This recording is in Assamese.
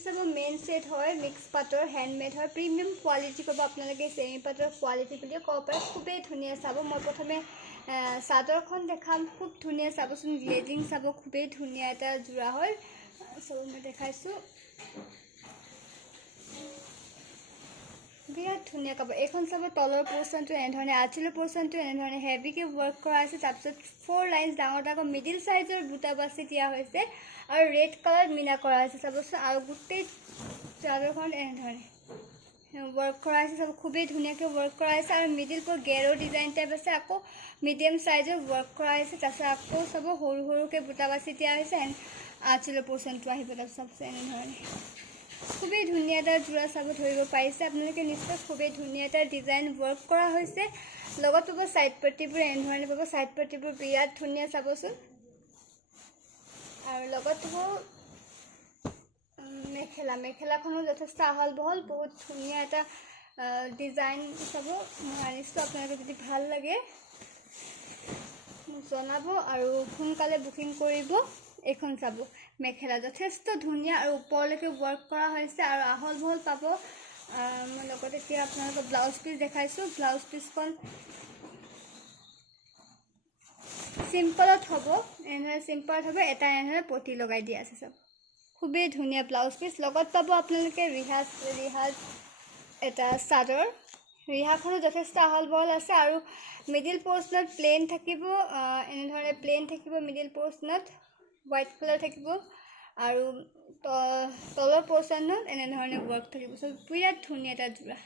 सब मेन सेट है मिक्स पाटर हैंडमेड है प्रिमियम क्वालिटी पाब आपनालोके सेमी पाटर क्वालिटी बुलिए कब पारे खूबे धुनिया चाब मैं प्रथमे चादरखन देखाम खूब धुनिया चाबचोन ग्लेजिंग चाब खूबे धुनिया एटा जोड़ा है सब मैं देखाइছো বিৰাট ধুনিয়া কাপোৰ এখন চাব তলৰ পোৰ্চনটো এনেধৰণে আঁচলৰ পোৰ্চনটো এনেধৰণে হেভিকে ৱৰ্ক কৰা আছে তাৰপিছত 4 লাইন্স ডাঙৰ ডাঙৰ মিডিল সাইজৰ বুটা বাছি দিয়া হৈছে আৰু ৰেড কালাৰ মিনা কৰা আছে চাবচোন আৰু গোটেই চাদৰখন এনেধৰণে ৱৰ্ক কৰা আছে সব খুবেই ধুনিয়াকৈ ৱৰ্ক কৰা আছে আৰু মিডিল পৰ গেৰো ডিজাইন টাইপ আছে আকৌ মিডিয়াম সাইজৰ ৱৰ্ক কৰা আছে তাৰপিছত আকৌ সব সৰু সৰুকে বুটা বাছি দিয়া হৈছে আঁচলৰ পোৰ্চনটো আহিব তাৰপিছত এনেধৰণে खूबे धुनिया एटा जोड़ा चाब धरिब पाइसे आपनालोके निश्चय खूबे धुनिया एटा डिजाइन वर्क करा होइसे लगत पाब साइड पट्टीबुर एनधৰণে पाब साइड पट्टीबुर बिराट धुनिया चाबचोन आरो लगत पाब मेखेलाखनो যথেষ্ট আহল বহল बहुत धुनिया एटा डिजाइन चाब मानिस्तो आपनालोके যদি ভাল লাগে জনাবো আৰু সোনকালে বুকিং কৰিব এখন চাব মেখেলা যথেষ্ট ধুনিয়া আৰু ওপৰলৈকে ৱৰ্ক কৰা হৈছে আৰু আহল বহল পাব মই লগতে এতিয়া আপোনালোকক ব্লাউজ পিস দেখাইছো ব্লাউজ পিসখন সিম্পলত হ'ব এনে সিম্পলত হ'ব এটা এনে পটি লগাই দিয়া আছে সব খুবেই ধুনিয়া ব্লাউজ পিস লগত পাব আপোনালোকে ৰিহাজ এটা চাদৰ ৰিহাখনো যথেষ্ট আহল বহল আছে আৰু মিডিল পোৰ্চনত প্লেন থাকিব এনেধৰণে প্লেন থাকিব মিডিল পোৰ্চনত व्हाइट कलर থাকিব আৰু তলৰ পোৰ্চনত এনেধৰণে ৱৰ্ক থাকিব সব বিৰাট ধুনিয়া এটা যোৰা